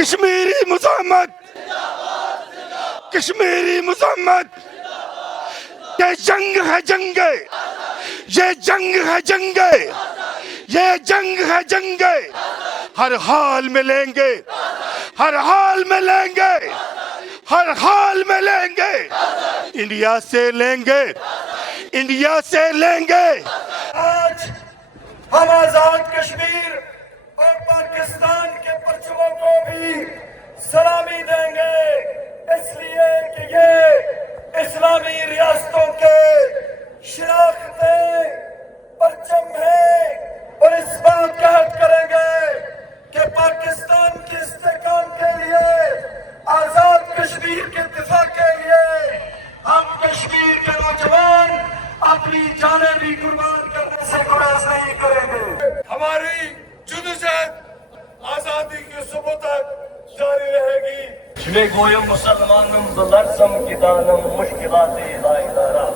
کشمیری مزاحمت، کشمیری مزاحمت، یہ جنگ ہے جنگ، یہ جنگ ہے جنگ، یہ جنگ ہے جنگ، ہر حال میں لیں گے، ہر حال میں لیں گے، ہر حال میں لیں گے، انڈیا سے لیں گے، انڈیا سے لیں گے۔ آج ہم آزاد کشمیر اور پاکستان کے پرچموں کو بھی سلامی دیں گے، اس لیے کہ یہ اسلامی ریاستوں کے شناخت پرچم ہے، اور اس بات کا عہد کریں گے کہ پاکستان کے استحکام کے لیے، آزاد کشمیر کے دفاع کے لیے ہم کشمیر کے نوجوان اپنی جانیں بھی قربان کرنے سے گریز نہیں کریں گے۔ ہماری جدوجہد آزادی کی صبح تک جاری رہے گی۔ Ve goyum Müslümanım, lardım gidanım, müşkilatı ila idara.